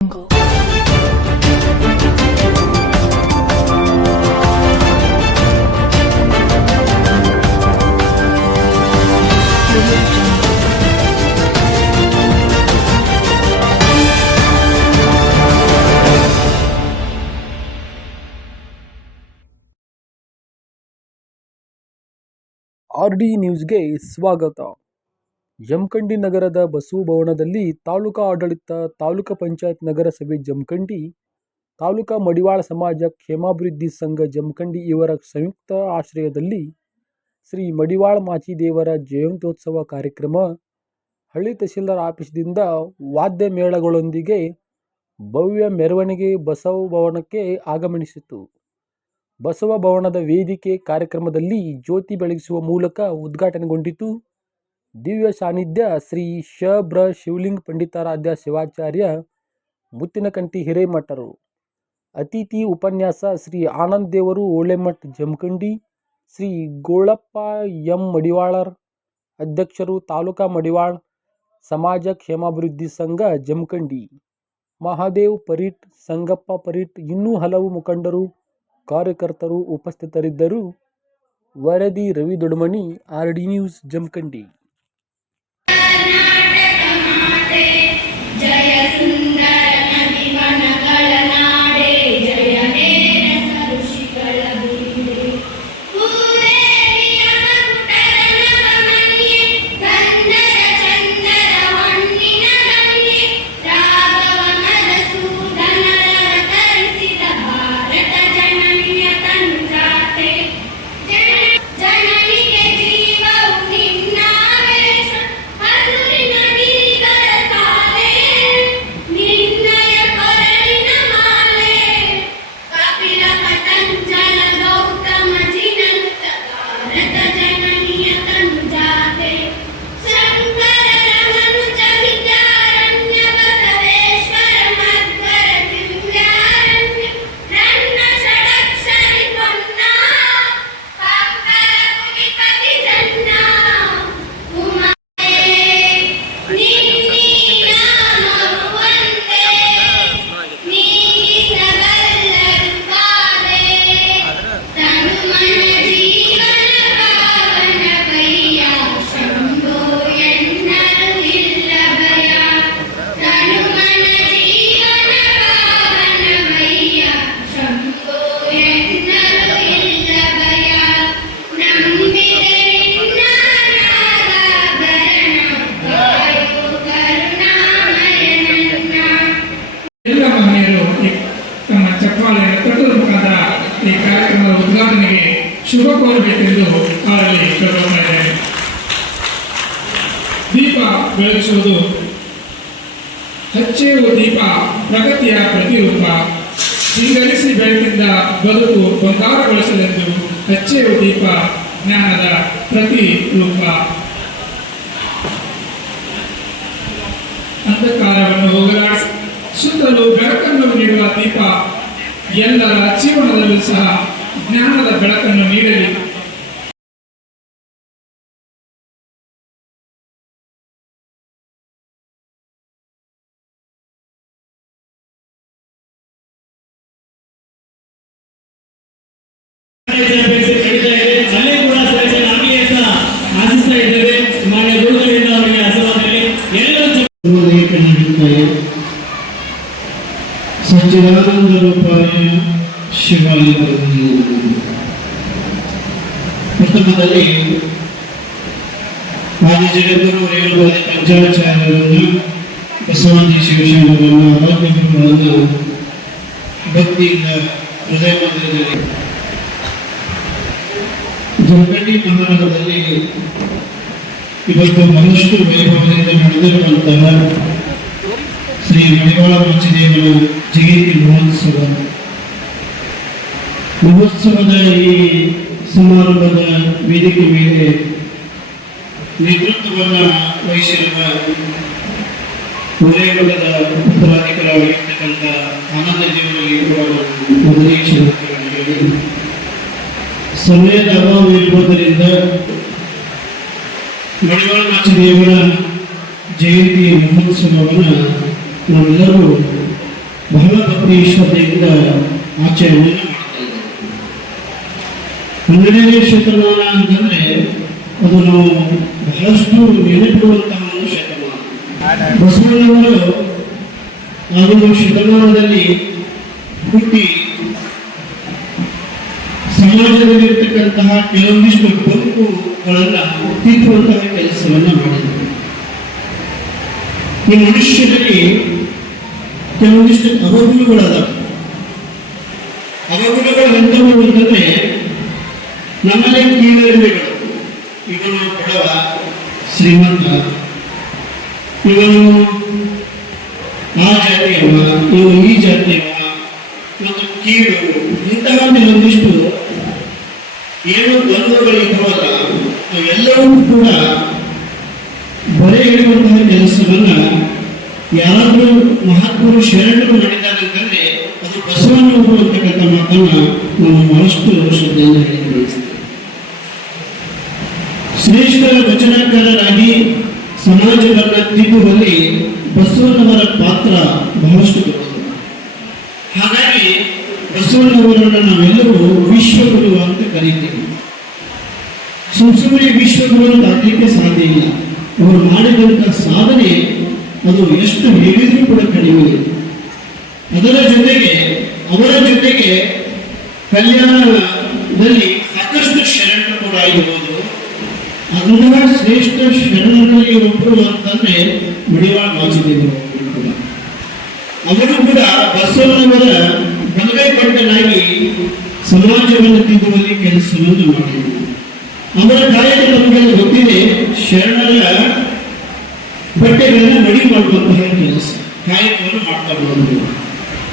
R D news के स्वागत ಜಮಖಂಡಿ ನಗರದ ಬಸವ ಭವನದಲ್ಲಿ ತಾಲೂಕಾ ಆಡಳಿತ, ತಾಲೂಕು ಪಂಚಾಯತ್ ನಗರಸಭೆ ಜಮಖಂಡಿ, ತಾಲೂಕಾ ಮಡಿವಾಳ ಸಮಾಜ ಕ್ಷೇಮಾಭಿವೃದ್ಧಿ ಸಂಘ ಜಮಖಂಡಿ ಇವರ ಸಂಯುಕ್ತ ಆಶ್ರಯದಲ್ಲಿ ಶ್ರೀ ಮಡಿವಾಳ ಮಾಚಿದೇವರ ಜಯಂತ್ಯೋತ್ಸವ ಕಾರ್ಯಕ್ರಮ, ಹಳ್ಳಿ ತಹಶೀಲ್ದಾರ್ ಆಫೀಸ್ದಿಂದ ವಾದ್ಯ ಮೇಳಗಳೊಂದಿಗೆ ಭವ್ಯ ಮೆರವಣಿಗೆ ಬಸವ ಭವನಕ್ಕೆ ಆಗಮನಿಸಿತು. ಬಸವ ಭವನದ ವೇದಿಕೆ ಕಾರ್ಯಕ್ರಮದಲ್ಲಿ ಜ್ಯೋತಿ ಬೆಳಗಿಸುವ ಮೂಲಕ ಉದ್ಘಾಟನೆಗೊಂಡಿತು. ದಿವ್ಯ ಸಾನ್ನಿಧ್ಯ ಶ್ರೀ ಶ ಬ್ರ ಶಿವಲಿಂಗ ಪಂಡಿತಾರಾಧ್ಯ ಶಿವಾಚಾರ್ಯ ಮುತ್ತಿನಕಂಠಿ ಹಿರೇಮಠರು. ಅತಿಥಿ ಉಪನ್ಯಾಸ ಶ್ರೀ ಆನಂದ್ ದೇವರು ಓಳೆಮಠ್ ಜಮಖಂಡಿ, ಶ್ರೀ ಗೋಳಪ್ಪ ಎಂ ಮಡಿವಾಳರ್ ಅಧ್ಯಕ್ಷರು ತಾಲೂಕಾ ಮಡಿವಾಳ್ ಸಮಾಜ ಕ್ಷೇಮಾಭಿವೃದ್ಧಿ ಸಂಘ ಜಮಖಂಡಿ, ಮಹಾದೇವ್ ಪರೀಟ್, ಸಂಗಪ್ಪ ಪರೀಟ್ ಇನ್ನೂ ಹಲವು ಮುಖಂಡರು, ಕಾರ್ಯಕರ್ತರು ಉಪಸ್ಥಿತರಿದ್ದರು. ವರದಿ Ravi Dodamani R D news Jamakhandi. ಕೋರಬೇಕೆಂದು ಅವರಲ್ಲಿ ಕೇಳ್ಕೊಳ್ತಾ ಇದ್ದೇನೆ ದೀಪ ಬೆಳಗಿಸುವುದು ಹಚ್ಚೇವು ದೀಪ ಪ್ರಗತಿಯ ಪ್ರತಿರೂಪ ಸಿಂಗರಿಸಿ ಬೆಳಕಿಂದ ಬದುಕು ಬಂಗಾರಗೊಳಿಸಲೆಂದು ಹಚ್ಚೇವು ದೀಪ ಜ್ಞಾನದ ಪ್ರತಿರೂಪ ಅಂಧಕಾರವನ್ನು ಹೋಗಲಾಡಿಸಿ ಸುತ್ತಲೂ ಬೆಳಕನ್ನು ನೀಡುವ ದೀಪ ಎಲ್ಲರ ಜೀವನದಲ್ಲೂ ಸಹ ಜ್ಞಾನದ ಬೆಳಕನ್ನು ನೀಡಲಿ ಅಲ್ಲೇ ಶಿವಾಯ ಪ್ರಥಮದಲ್ಲಿ ಆದಿ ಜಗದ್ಗುರು ರೇಣುವಾದಿ ಪಂಚಾಚಾರ್ಯರನ್ನು ಬಸವಾದಿ ಶಿವಶಂಕರನ್ನು ಆರಾಧ್ಯ ಗುರುಗಳನ್ನು ಭಕ್ತಿಯಿಂದ ಹೃದಯ ಮಂದಿರದಲ್ಲಿ ಜಮಖಂಡಿ ಮಹಾನಗರದಲ್ಲಿ ಇವತ್ತು ಬಹಳಷ್ಟು ವೈಭವದಿಂದ ನಡೆದಿರುವಂತಹ ಶ್ರೀ ಮಡಿವಾಳ ದೇವರು ಜಯಂತಿ ಮಹೋತ್ಸವ. ಮಹೋತ್ಸವದ ಈ ಸಮಾರಂಭದ ವೇದಿಕೆ ಮೇಲೆ ನೇತೃತ್ವವನ್ನು ವಹಿಸಿರುವ ಉದಯಗೊಳ್ಳದ ಉತ್ತರಾಧಿಕಾರಿಯಾಗಿರ್ತಕ್ಕಂಥ ಆನಂದ ಜೀವನದಲ್ಲಿ ಸಮಯದ ಅಭಾವ ಇರುವುದರಿಂದ ಮಡಿವಾಳ ದೇವರ ಜಯಂತಿ ಮಹೋತ್ಸವವನ್ನು ನಾವೆಲ್ಲರೂ ಬಹಳ ಭಕ್ತಿ ಶ್ರದ್ಧೆಯಿಂದ ಆಚರಣೆಯನ್ನು ಹನ್ನೆರಡನೇ ಶತಮಾನ ಅಂತಂದ್ರೆ ಅದು ನಾವು ಬಹಳಷ್ಟು ನೆನಪಿಡುವಂತಹ ಒಂದು ಶತಮಾನ. ಬಸವಣ್ಣವರು ಅವರು ಶತಮಾನದಲ್ಲಿ ಹುಟ್ಟಿ ಸಮಾಜದಲ್ಲಿರ್ತಕ್ಕಂತಹ ಕೆಲವೊಂದಿಷ್ಟು ಬದುಕುಗಳನ್ನ ತಿದ್ದುವಂತಹ ಕೆಲಸವನ್ನು ಮಾಡಿದರು. ಈ ಮನುಷ್ಯನಲ್ಲಿ ಕೆಲವೊಂದಿಷ್ಟು ಅವಗುಣಗಳಾದ ಅವಗುಣಗಳು ಎಂಥವು ಅಂತಂದ್ರೆ ನಮ್ಮಲ್ಲಿ ಕೀಳರಿಮೆಗಳು ಇವನು ಬಡವ ಶ್ರೀಮಂತ. ಇವನು ಆ ಜಾತಿಯವ ಇವನು ಈ ಜಾತಿಯವ ಮತ್ತು ಕೀಳು. ಇಂತಹ ಒಂದಿಷ್ಟು ಏನು ದ್ವಂದ್ವಗಳಿದ್ದಾವಲ್ಲ ಎಲ್ಲವೂ ಕೂಡ ಬರೆ ಇಡುವಂತಹ ಕೆಲಸವನ್ನ ಯಾರಾದರೂ ಮಹಾತ್ಮರು ಶರಣರು ಮಾಡಿದ್ದಾರೆ ಅಂತಂದ್ರೆ ಅದು ಬಸವನ್ನು ಅಂತಕ್ಕಂಥ ಮಾತನ್ನ ನಾವು ಬಹಳಷ್ಟು ಶ್ರದ್ಧೆಯಿಂದ ಹೇಳಿಕೊಳ್ಳುತ್ತೇವೆ ಶ್ರೇಷ್ಠ ವಚನಕಾರರಾಗಿ ಸಮಾಜವನ್ನು ತಿದ್ದುವಲ್ಲಿ ಬಸವಣ್ಣವರ ಪಾತ್ರ ಬಹಳಷ್ಟು ಹಾಗಾಗಿ ಬಸವಣ್ಣವರನ್ನು ನಾವೆಲ್ಲರೂ ವಿಶ್ವಗುರು ಅಂತ ಕರೀತೀವಿ. ಸುಮ್ಮನೆ ವಿಶ್ವಗುರು ಆಗಲಿಕ್ಕೆ ಸಾಧ್ಯ ಇಲ್ಲ. ಅವರು ಮಾಡಿದಂಥ ಸಾಧನೆ ಅದು ಎಷ್ಟು ಹೇಳಿದರೂ ಕೂಡ ಕಡಿಮೆ ಅದರ ಜೊತೆಗೆ, ಅವರ ಜೊತೆಗೆ ಕಲ್ಯಾಣದಲ್ಲಿ ಸಾಕಷ್ಟು ಶರಣರು ಕೂಡ ಇರಬಹುದು ಅಂತಹ ಶ್ರೇಷ್ಠ ಶರಣರಲ್ಲಿ ಒಬ್ಬರು ಅಂತಂದ್ರೆ ಮಡಿವಾಳ ಮಾಚಿದೇವರು ಅವರು ಕೂಡ ಬಸವಣ್ಣವರ ಬಲಗೈ ಪಟ್ಟನಾಗಿ ಸಮಾಜವನ್ನು ತಿದ್ದುವಲ್ಲಿ ಕೆಲಸವನ್ನು ಮಾಡಿದರು. ಅವರ ಕಾಯಕ ನಮಗೆಲ್ಲ ಗೊತ್ತಿದೆ, ಶರಣರ ಬಟ್ಟೆಗಳನ್ನು ಮಡಿ ಮಾಡುವಂತಹ ಕೆಲಸ, ಕಾಯಕವನ್ನು ಮಾಡ್ತಾ ಬಂದರು.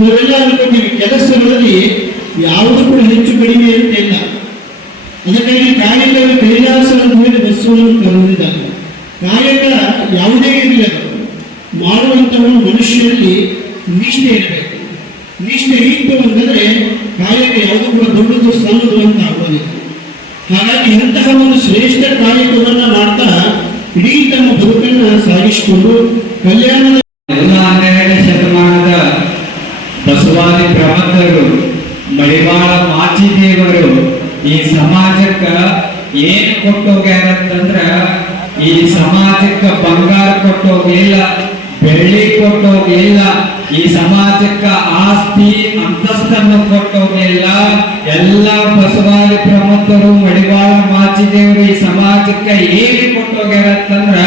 ನಾವೆಲ್ಲ ಅನ್ಕೊಂಡಿವಿ ಕೆಲಸಗಳಲ್ಲಿ ಯಾವುದು ಕೂಡ ಹೆಚ್ಚು ಕಡಿಮೆ ಅಂತ ಇಲ್ಲ. ಅದಕ್ಕಾಗಿ ಕಾರ್ಯಗಳು ಕೈಲಾಸ ಅಂತ ಹೇಳಿ ಬಸವಣ್ಣನ್ನು ಕರೆದಿದ್ದಾರೆ. ಕಾಯಕ ಯಾವುದೇ ಇರಲಿ ಅದು. ಮಾಡುವಂತಹ ಮನುಷ್ಯರಲ್ಲಿ ನಿಷ್ಠೆ ಇರಬೇಕು. ನಿಷ್ಠೆ ಇತ್ತು ಅಂತಂದ್ರೆ ಕಾಯಕ ಯಾವುದು ಕೂಡ ದೊಡ್ಡದು ಸಣ್ಣದು ಅಂತ ಆಗೋದಿಲ್ಲ. ಹಾಗಾಗಿ ಇಂತಹ ಒಂದು ಶ್ರೇಷ್ಠ ಕಾಯಕವನ್ನ ಮಾಡ್ತಾ ಇಡೀ ತಮ್ಮ ಬದುಕನ್ನ ಸಾಗಿಸಿಕೊಂಡು ಕಲ್ಯಾಣದ ಎಲ್ಲ ಹನ್ನೆರಡನೇ ಶತಮಾನದ ಬಸವಾದಿ ಪ್ರಬಂಧರು ಮಡಿವಾಳ ಮಾಚಿದೇವರು ಈ ಸಮಾಜಕ್ಕ ಏನ್ ಕೊಟ್ಟೋಗ್ಯಾರ ಅಂತಂದ್ರ ಈ ಸಮಾಜಕ್ಕ ಬಂಗಾರ ಕೊಟ್ಟೋಗಿಲ್ಲ ಬೆಳ್ಳಿ ಕೊಟ್ಟೋಗಿಲ್ಲ ಈ ಸಮಾಜಕ್ಕ ಆಸ್ತಿ ಅಂತಸ್ತನ್ನು ಕೊಟ್ಟೋಗಿಲ್ಲ ಎಲ್ಲ ಬಸವಾದಿ ಪ್ರಮುಖರು, ಮಡಿವಾಳ ಮಾಚಿದೇವರು ಈ ಸಮಾಜಕ್ಕೆ ಏನು ಕೊಟ್ಟೋಗ್ಯಾರಂತಂದ್ರ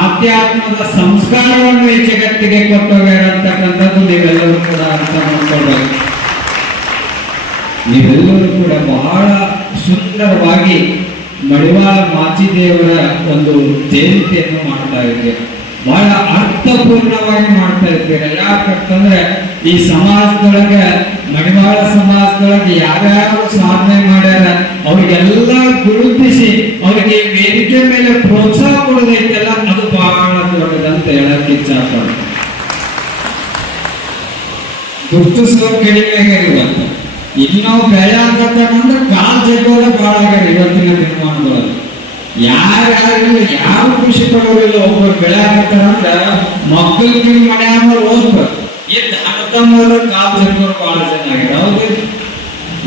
ಆಧ್ಯಾತ್ಮದ ಸಂಸ್ಕಾರವನ್ನು ಈ ಜಗತ್ತಿಗೆ ಕೊಟ್ಟೋಗ್ಯಾರ ಅಂತಕ್ಕಂಥದ್ದು ನೀವೆಲ್ಲರೂ ಕೂಡ ಅರ್ಥ ಮಾಡ್ಕೊಳ್ಬೇಕು. ನೀವೆಲ್ಲರೂ ಕೂಡ ಬಹಳ ಸುಂದರವಾಗಿ ಮಡಿವಾಳ ಮಾಚಿದೇವರ ಒಂದು ಜಯಂತಿಯನ್ನು ಮಾಡ್ತಾ ಇದ್ದೇವೆ ಬಹಳ ಅರ್ಥಪೂರ್ಣವಾಗಿ ಮಾಡ್ತಾ ಇದ್ದೇವೆ ಯಾಕಂತಂದ್ರೆ ಈ ಸಮಾಜದೊಳಗೆ, ಮಡಿವಾಳ ಸಮಾಜದೊಳಗೆ ಯಾರ್ಯಾರು ಸಾಧನೆ ಮಾಡ್ಯಾರ, ಅವ್ರಿಗೆಲ್ಲ ಗುರುತಿಸಿ, ಅವರಿಗೆ ವೇದಿಕೆ ಮೇಲೆ ಪ್ರೋತ್ಸಾಹ ಕೊಡೋದೈತೆಲ್ಲ, ಅದು ಬಹಳ ದೊಡ್ಡದಂತ ಹೇಳಕ್ ಇಚ್ಛಪಡ್ತೀನಿ ಗುರುತಿಸೋರು ಕಡಿಮೆ ಆಗ್ಯಾರ ಇವತ್ತು ನಾವು ಬೆಳೆ ಆಗತ್ತಂದ್ರೆ ಕಾಲ್ ಜಗ್ಗೋದ ಭಾಳ ಆಗ್ಯಾರ ಇವತ್ತಿನ ದಿನಮಾನದೊಳಗೆ. ಯಾರ್ಯಾರು ಯಾರು ಖುಷಿ ಪಡೋರಿಲ್ಲ ಒಬ್ಬರು ಬೆಳೆ ಆಗತ್ತಾರ ಮಕ್ಕಳಿಗೆ ಅಂದ್ರೆ ಓದ್ಬೇಕು. ಇದ್ದ ಅಣ್ಣತಮ್ಮರು ಕಾಲ್ ಜಗ್ಗೋರು ಭಾಳ ಜನ ಆಗ್ಯಾರ ಹೌದು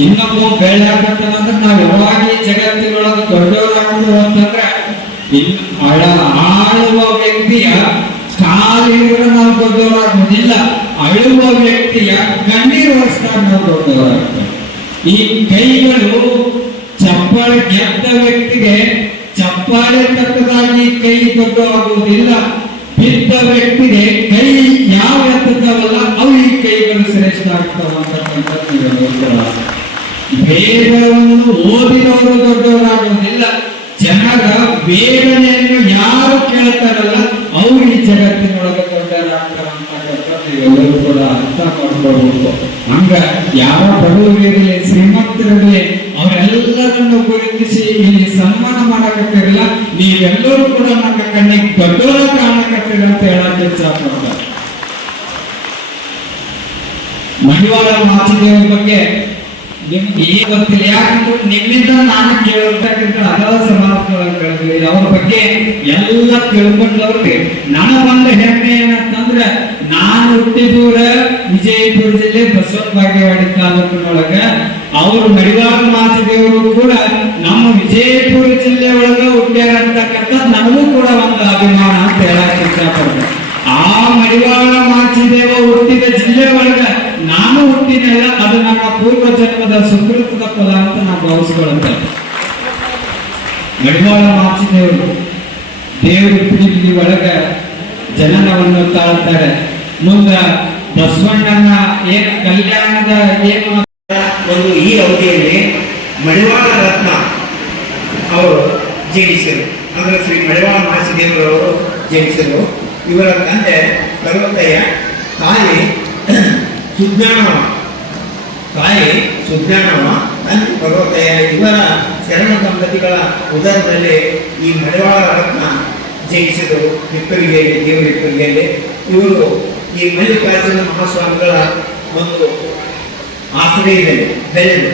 ಇನ್ನೊಬ್ಬ ಬೆಳೆ ಅಂದ್ರೆ ನಾವು ಯಾವಾಗ ಈ ಜಗತ್ತಿನೊಳಗೆ ದೊಡ್ಡವರಾಗೋದು ಅಂತಂದ್ರೆ, ಇನ್ನು ಆಳ ಆಳುವ ವ್ಯಕ್ತಿಯ ಕಾಲಿದ್ರೆ ನಾವು ದೊಡ್ಡವರಾಗೋದಿಲ್ಲ ಅಳುವ ವ್ಯಕ್ತಿಯ ಕಣ್ಣೀರು ನಾವು ಈ ಕೈಗಳು ಚಪ್ಪಾಳೆ ಗೆದ್ದ ವ್ಯಕ್ತಿಗೆ ಚಪ್ಪಾಳೆ ತಕ್ಕದಾಗಿ ಕೈ ದೊಡ್ಡವಾಗುವುದಿಲ್ಲ. ಬಿದ್ದ ವ್ಯಕ್ತಿಗೆ ಕೈ ಯಾವ ಎತ್ತದವಲ್ಲ ಅವು ಈ ಕೈಗಳು ಶ್ರೇಷ್ಠ ಆಗ್ತಾವ ಅಂತಕ್ಕಂಥದ್ದು ಓದಿನವರು ದೊಡ್ಡವರಾಗುವುದಿಲ್ಲ. ಜನರ ವೇದನೆಯನ್ನು ಯಾರು ಕೇಳ್ತಾರಲ್ಲ, ಅವರು ಈ ಜಗತ್ತಿನೊಳಗೆ ದೊಡ್ಡವರಾಗ್ತಾರ ನೀವೆಲ್ಲರೂ ಕೂಡ ಅರ್ಥ ಮಾಡ್ಕೋಬೇಕು ಹಂಗ ಯಾವ ಬಡವರಿರಲಿ ಶ್ರೀಮಂತರಿಗೆ ಅವರೆಲ್ಲರನ್ನು ಗುರುತಿಸಿ ಇಲ್ಲಿ ಸನ್ಮಾನ ಮಾಡಕತ್ತಿರಲ್ಲ, ನೀವೆಲ್ಲರೂ ಕೂಡ ನನ್ನ ಕಣ್ಣಿಗೆ ದೊಡ್ಡವರ ಕಾಣಕತ್ತಿರ ಅಂತ ಹೇಳಕ್ಕೆ ಇಚ್ಛಪಡ್ತಾರೆ ಮಡಿವಾಳ ಮಾಚಿದೇವರ ಬಗ್ಗೆ ಈಗ ಗೊತ್ತಿಲ್ಲ. ಯಾಕಂದ್ರೆ ನಿಮ್ಮಿಂದ ನಾನು ಕೇಳಬೇಕಾಗಿದ್ದ ಹಲವು ಸಮಾಜಗಳಲ್ಲಿ ಅವ್ರ ಬಗ್ಗೆ ಎಲ್ಲ ತಿಳ್ಕೊಂಡವ್ರಿಗೆ ನನಗೊಂದು ಹೆಮ್ಮೆ ಏನಂತಂದ್ರೆ, ನಾನು ಹುಟ್ಟಿದೂರ ವಿಜಯಪುರ ಜಿಲ್ಲೆ ಬಸವನ ಬಾಗೇವಾಡಿ ತಾಲೂಕಿನೊಳಗ ಅವರು ಮಡಿವಾಳ ಮಾಚಿದೇವರು ಕೂಡ ನಮ್ಮ ವಿಜಯಪುರ ಜಿಲ್ಲೆ ಒಳಗ ಹುಟ್ಟ್ಯಾರ ಅಂತಕ್ಕಂಥದ್ದು ನನಗೂ ಕೂಡ ಒಂದು ಅಭಿಮಾನ ಅಂತ ಹೇಳಕ್ ಇಷ್ಟಪಡ್ತೀನಿ. ಆ ಮಡಿವಾಳ ಮಾಚಿದೇವ ಹುಟ್ಟಿದ ಜಿಲ್ಲೆ ಒಳಗ ನಾನು ಹುಟ್ಟಿನಲ್ಲ ಅದು ನಮ್ಮ ಪೂರ್ವ ಜನ್ಮದ ಸುಕೃತದ ಫಲ ಅಂತ ನಾವು ಭಾವಿಸಿಕೊಳ್ಳುತ್ತೆ. ಮಡಿವಾಳ ಮಾಚಿದೇವರು, ದೇವರು ಪ್ರೀತಿ ಒಳಗ ಜನನವನ್ನು ತಾಳ್ತಾರೆ. ಮುಂದ ಬಸವಣ್ಣನ ಏನ್ ಕಲ್ಯಾಣದ ಏನು ಒಂದು ಈ ಅವಧಿಯಲ್ಲಿ ಮಡಿವಾಳ ರತ್ನ ಅವರು ಜನಿಸಿದರು ಅಂದ್ರೆ ಶ್ರೀ ಮಡಿವಾಳ ಅವರು ಜನಿಸಿದರು ಇವರ ತಂದೆ ಪರ್ವತಯ್ಯ ತಾಯಿ ಸುಜ್ಞಾನವ. ತಾಯಿ ಸುಜ್ಞಾನವ. ತಂದೆ ಭಗವತಾಯ ಇವರ ಶರಣ ದಂಪತಿಗಳ ಉದರದಲ್ಲಿ ಈ ಮಡಿವಾಳ ರತ್ನ ಜಯಿಸಿದರು ಹಿಪ್ಪರಿಗೆಯಲ್ಲಿ ದೇವರ ಹಿಪ್ಪರಿಗೆಯಲ್ಲಿ ಇವರು ಈ ಮಲ್ಲಿಕಾರ್ಜುನ ಮಹಾಸ್ವಾಮಿಗಳ ಒಂದು ಆಶ್ರಯದಲ್ಲಿ ಬೆಳೆದು.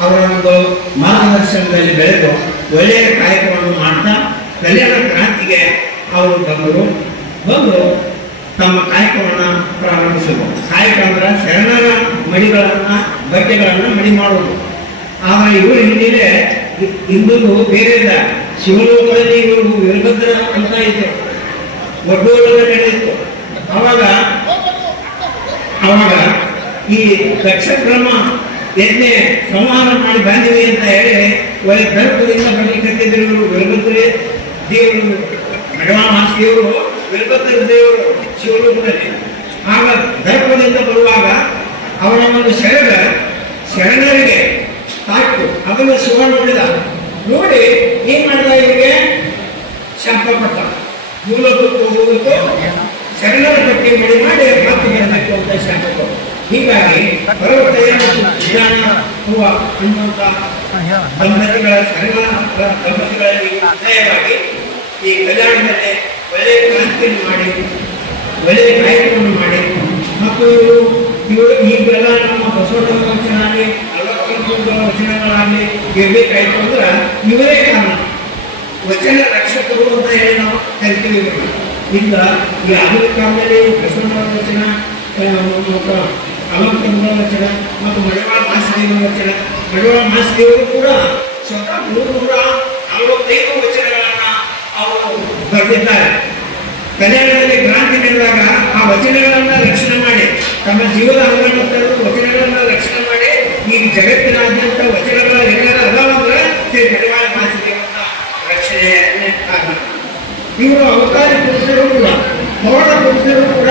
ಅವರ ಒಂದು ಮಾರ್ಗದರ್ಶನದಲ್ಲಿ ಬೆಳೆದು ಒಳ್ಳೆಯ ಕಾರ್ಯಕ್ರಮವನ್ನು ಮಾಡ್ತಾ, ಕಲ್ಯಾಣ ಕ್ರಾಂತಿಗೆ ಅವರು ಬಂದರು. ಬಂದು ತಮ್ಮ ಕಾಯಕವನ್ನು ಪ್ರಾರಂಭಿಸಿದರು ಕಾಯಕ ಅಂದ್ರೆ ಶರಣರ ಮಡಿಗಳನ್ನ ಬಟ್ಟೆಗಳನ್ನು ಮಡಿ ಮಾಡುವುದು. ಆಮೇಲೆ ಇವರು ಹಿಂದಿದೆ ಇಂದು ಬೇರೆ ಇಲ್ಲ. ಶಿವಲೋಕದಲ್ಲಿ ಇವರು ವೀರಭದ್ರ ಅಂತ ಇತ್ತು ಒಡ್ಡೂರಲ್ಲಿ ನಡೆಯಿತು ಅವಾಗ ಅವಾಗ ಈ ದಕ್ಷಕ್ರಮ ಯಜ್ಞೆ ಸಂಹಾರ ಮಾಡಿ ಬಂದಿವೆ ಅಂತ ಹೇಳಿ, ಒಳ್ಳೆ ಬೆಳಕುದಿಂದ ಬರಲಿಕ್ಕೆ ಇವರು ವೀರಭದ್ರ ದೇವರು ಮಡವಾ ದೇವರು ವೀರಭದ್ರ ದೇವರು ಶಿವರೂಪದಲ್ಲಿ ಆಗ ದರ್ಪದಿಂದ ಬರುವಾಗ ಅವರ ಒಂದು ಶರಣ, ಶರಣರಿಗೆ ತಾಕು ಅದನ್ನು ಶಿವ ನೋಡಿದ ನೋಡಿ, ಏನ್ ಮಾಡ್ದ ಇವರಿಗೆ ಶಾಪ ಪಟ್ಟ ಮೂಲಭೂತ ಹೋಗುತ್ತೆ ಶರಣರ ಬಗ್ಗೆ ಮಡಿ ಮಾಡಿ ಮಾತು ಬರಬೇಕು ಅಂತ ಶಾಪ ಕೊಟ್ಟ. ಹೀಗಾಗಿ ಪರ್ವತಯ್ಯ ಮತ್ತು ವಿಜ್ಞಾನ ಹೂವ ಅನ್ನುವಂಥ ದಂಪತಿಗಳ ಶರಣ, ದಂಪತಿಗಳಲ್ಲಿ ಅನ್ಯಾಯವಾಗಿ ಈ ಕಲ್ಯಾಣದಲ್ಲಿ ಒಳ್ಳೆಯ ಕ್ರಾಂತಿಯನ್ನು ಮಾಡಿ, ಒಳ್ಳೆಯ ಕಾರ್ಯಕ್ರಮವನ್ನು ಮಾಡಿ. ಮತ್ತು ಇವರು ಈಗೆಲ್ಲ ನಮ್ಮ ಬಸವಣ್ಣ ವಚನ ಆಗಲಿ ಅಲ್ಲಕ್ಕಂತ ವಚನಗಳಾಗಲಿ ಇರಬೇಕಾಯ್ತು ಅಂದ್ರೆ ಇವರೇ ಕಾರಣ ವಚನ ರಕ್ಷಕರು ಅಂತ ಹೇಳಿ ನಾವು ಕರಿತೀವಿ. ಇಂದ ಈ ಆಧುನಿಕ ಕಾಲದಲ್ಲಿ ಬಸವಣ್ಣ ವಚನ ಅಲಂಕಂದ್ರ ವಚನ, ಮತ್ತು ಮಡಿವಾಳ ಮಾಸದೇವರ ವಚನ ಮಡಿವಾಳ ಮಾಸದೇವರು ಕೂಡ ಸ್ವತಃ ಮೂರು ನೂರ ನಲವತ್ತೈದು ವಚನಗಳನ್ನು ಅವರು ಬರೆದಿದ್ದಾರೆ. ಕಲ್ಯಾಣದಲ್ಲಿ ಕ್ರಾಂತಿ ನೀಡುವಾಗ ಆ ವಚನಗಳನ್ನ ರಕ್ಷಣೆ ಮಾಡಿ, ತಮ್ಮ ಜೀವದ ಅಂಗಗಳನ್ನು ವಚನಗಳನ್ನ ರಕ್ಷಣೆ ಮಾಡಿ, ಈ ಜಗತ್ತಿನಾದ್ಯಂತ ವಚನಗಳ ಎಲ್ಲರ ಅದಾವಂದ್ರೆ ಮಡಿವಾಳ ಮಾಸದೇವರ ರಕ್ಷಣೆ ಇವರು ಅವತಾರಿ ಪುರುಷರು ಕೂಡ ಮೌಢ ಪುರುಷರು ಕೂಡ